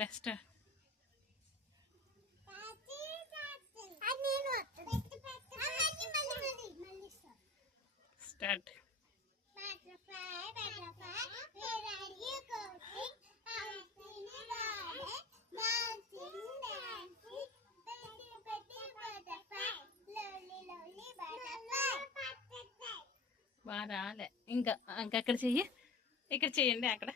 లెస్ట్ స్టార్ట్. బాగా రాలే. ఇంకా ఇంకా అక్కడ చెయ్యి, ఇక్కడ చెయ్యండి అక్కడ.